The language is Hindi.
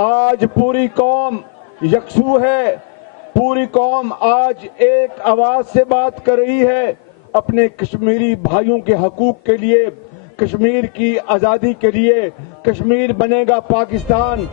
आज पूरी कौम यकसू है, पूरी कौम आज एक आवाज से बात कर रही है अपने कश्मीरी भाइयों के हकूक के लिए, कश्मीर की आजादी के लिए। कश्मीर बनेगा पाकिस्तान।